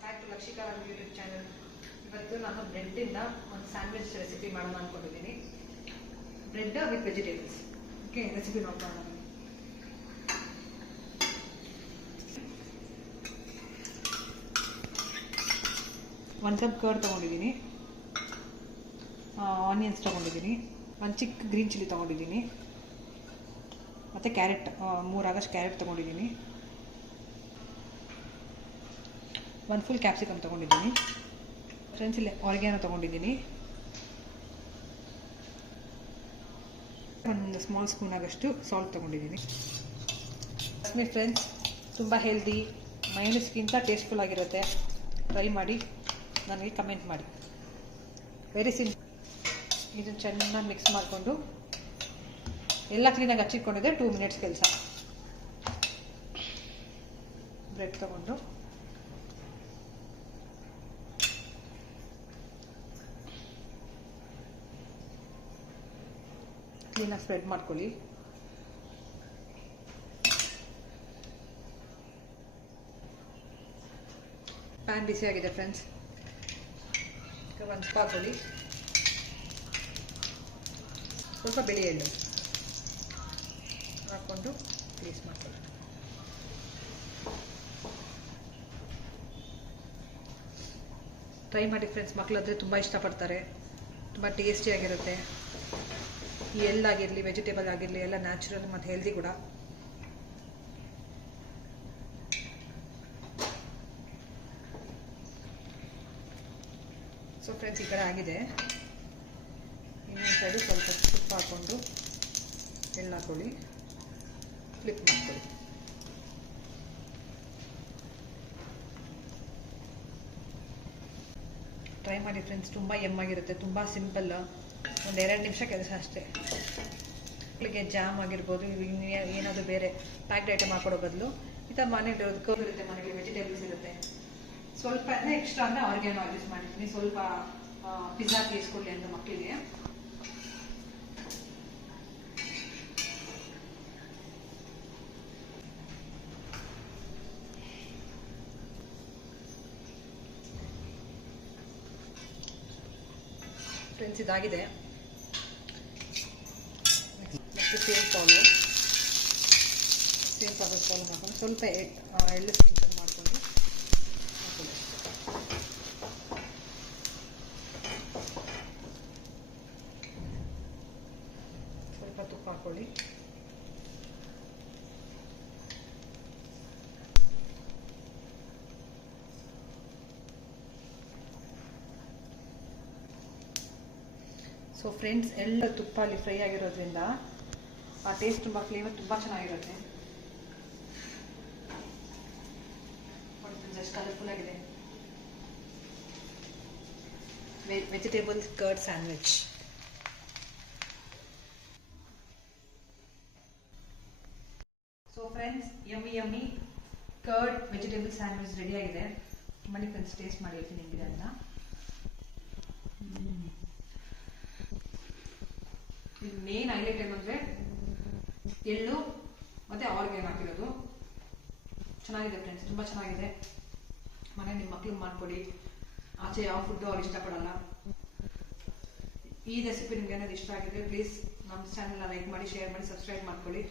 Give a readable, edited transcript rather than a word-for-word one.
Welcome back to Lakshika YouTube channel. ಇವತ್ತು ನಾನು ಬ್ರೆಡ್ಡಿಂದ ಒಂದು ಸ್ಯಾಂಡ್ವಿಚ್ ರೆಸಿಪಿ ಮಾಡೋಣ ಅಂದ್ಕೊಂಡಿದ್ದೀನಿ. Bread with vegetables. Okay, recipe ನೋಡ್ಕೊಳ್ಳೋಣ. ಒಂದು ಕಪ್ ಕರ್ಡ್ ತೊಗೊಂಡಿದ್ದೀನಿ, ಆನಿಯನ್ಸ್ ತೊಗೊಂಡಿದ್ದೀನಿ, ಒಂದು ಚಿಕ್ಕ ಗ್ರೀನ್ ಚಿಲ್ಲಿ ತೊಗೊಂಡಿದ್ದೀನಿ, ಮತ್ತು ಕ್ಯಾರೆಟ್ 3 ಆಗಷ್ಟು ಕ್ಯಾರೆಟ್ ತೊಗೊಂಡಿದ್ದೀನಿ, ಒಂದು ಫುಲ್ ಕ್ಯಾಪ್ಸಿಕಮ್ ತೊಗೊಂಡಿದ್ದೀನಿ, ಫ್ರೆಂಡ್ಸ್ ಇಲ್ಲಿ ಆರಿಗ್ಯಾನೋ ತೊಗೊಂಡಿದ್ದೀನಿ, ಒಂದು ಸ್ಮಾಲ್ ಸ್ಪೂನ್ ಆಗಷ್ಟು ಸಾಲ್ಟ್ ತೊಗೊಂಡಿದ್ದೀನಿ. ಫ್ರೆಂಡ್ಸ್ ತುಂಬ ಹೆಲ್ದಿ, ಮೈನಸ್ಗಿಂತ ಟೇಸ್ಟ್ಫುಲ್ ಆಗಿರುತ್ತೆ. ಟ್ರೈ ಮಾಡಿ, ನನಗೆ ಕಮೆಂಟ್ ಮಾಡಿ. Very simple. ಇದನ್ನು ಚೆನ್ನಾಗಿ ಮಿಕ್ಸ್ ಮಾಡಿಕೊಂಡು ಎಲ್ಲ ಕ್ಲೀನಾಗಿ ಹಚ್ಚಿಟ್ಕೊಂಡಿದ್ದೆ. 2 ಮಿನಿಟ್ಸ್ ಕೆಲಸ. ಬ್ರೆಡ್ ತೊಗೊಂಡು ಕ್ಲೀನಾಗಿ ಸ್ಪ್ರೆಡ್ ಮಾಡ್ಕೊಳ್ಳಿ. ಪ್ಯಾನ್ ಬಿಸಿ ಆಗಿದೆ ಫ್ರೆಂಡ್ಸ್. ಒಂದು ಹಾಕೊಳ್ಳಿ, ಸ್ವಲ್ಪ ಬಿಳಿ ಎಳ್ಳು ಹಾಕ್ಕೊಂಡು ಗ್ರೀಸ್ ಮಾಡ್ಕೊಳ್ಳಿ. ಟ್ರೈ ಮಾಡಿ ಫ್ರೆಂಡ್ಸ್, ಮಕ್ಕಳಾದರೆ ತುಂಬ ಇಷ್ಟಪಡ್ತಾರೆ. ತುಂಬ ಟೇಸ್ಟಿಯಾಗಿರುತ್ತೆ. ಈ ಎಳ್ಳಾಗಿರಲಿ, ವೆಜಿಟೇಬಲ್ ಆಗಿರಲಿ, ಎಲ್ಲ ನ್ಯಾಚುರಲ್ ಮತ್ತು ಹೆಲ್ದಿ ಕೂಡ. ಸೊ ಫ್ರೆಂಡ್ಸ್, ಈ ಕಡೆ ಆಗಿದೆ. ಇನ್ನೊಂದು ಸೈಡು ಸ್ವಲ್ಪ ತುಪ್ಪ ಹಾಕ್ಕೊಂಡು ಎಳ್ಳು ಹಾಕೊಳ್ಳಿ, ಫ್ಲಿಪ್ ಮಾಡ್ಕೊಳ್ಳಿ. ಟ್ರೈ ಮಾಡಿ ಫ್ರೆಂಡ್ಸ್, ತುಂಬ ಎಮ್ಮಾಗಿರುತ್ತೆ, ತುಂಬ ಸಿಂಪಲ್. ಒಂದು 2 ನಿಮಿಷ ಕೆಲಸ ಅಷ್ಟೇ. ಮಕ್ಕಳಿಗೆ ಜಾಮ್ ಆಗಿರ್ಬೋದು, ಏನಾದರೂ ಬೇರೆ ಪ್ಯಾಕ್ಡ್ ಐಟಮ್ ಹಾಕೊಡೋ ಬದಲು ಈ ಥರ ಮನೇಲಿ ಕರ್ಡ್ ಇರುತ್ತೆ, ಮನೆಗೆ ವೆಜಿಟೇಬಲ್ಸ್ ಇರುತ್ತೆ. ಸ್ವಲ್ಪ ಎಕ್ಸ್ಟ್ರಾ ಅಂದರೆ ಆರ್ಗ್ಯಾನೋ ಯೂಸ್ ಮಾಡಿರ್ತೀನಿ, ಸ್ವಲ್ಪ ಪಿಜ್ಜಾ ಟೇಸ್ಟ್ಕೊಳ್ಳಿ ಅಂತ ಮಕ್ಕಳಿಗೆ. ಫ್ರೆಂಡ್ಸ್, ಇದಾಗಿದೆ. ನೆಕ್ಸ್ಟ್ ಸೇಮ್ ಫಾಲೋ ಮಾಡ್ಕೊಂಡು ಸ್ವಲ್ಪ ಎಳ್ಳು ಸ್ಪ್ರಿಂಕಲ್ ಮಾಡಿಕೊಂಡು ಹಾಕೊಳ್ಳಿ. ಸ್ವಲ್ಪ ತುಪ್ಪ ಹಾಕೊಳ್ಳಿ. ಸೊ ಫ್ರೆಂಡ್ಸ್, ಎಳ್ಳು ತುಪ್ಪ ಅಲ್ಲಿ ಫ್ರೈ ಆಗಿರೋದ್ರಿಂದ ಆ ಟೇಸ್ಟ್ ತುಂಬ ಫ್ಲೇವರ್ ತುಂಬ ಚೆನ್ನಾಗಿರುತ್ತೆ. ಜಸ್ಟ್ ಕಲರ್ಫುಲ್ ಆಗಿದೆ. Vegetable curd sandwich. So friends, yummy curd vegetable sandwich ready ಆಗಿದೆ. ಬನ್ನಿ ಫ್ರೆಂಡ್ಸ್, ಟೇಸ್ಟ್ ಮಾಡಿ ಹೇಳ್ತೀನಿ ಹೆಂಗಿದೆ ಅಂತ. ಇದು ಮೇನ್ ಹೈಲೈಟ್ ಏನಂದರೆ ಎಳ್ಳು ಮತ್ತು ಆರ್ಗ್ಯಾನೋ ಹಾಕಿರೋದು. ಚೆನ್ನಾಗಿದೆ ಫ್ರೆಂಡ್ಸ್, ತುಂಬ ಚೆನ್ನಾಗಿದೆ. ಮನೆ ನಿಮ್ಮ ಮಕ್ಳಿಗೆ ಮಾಡಿಕೊಡಿ. ಆಚೆ ಯಾವ ಫುಡ್ಡು ಅವ್ರು ಇಷ್ಟಪಡಲ್ಲ. ಈ ರೆಸಿಪಿ ನಿಮ್ಗೆ ಏನಾದ್ರು ಇಷ್ಟ ಆಗಿದೆ, ಪ್ಲೀಸ್ ನಮ್ಮ ಚಾನೆಲ್ನ ಲೈಕ್ ಮಾಡಿ, ಶೇರ್ ಮಾಡಿ, ಸಬ್ಸ್ಕ್ರೈಬ್ ಮಾಡ್ಕೊಳ್ಳಿ.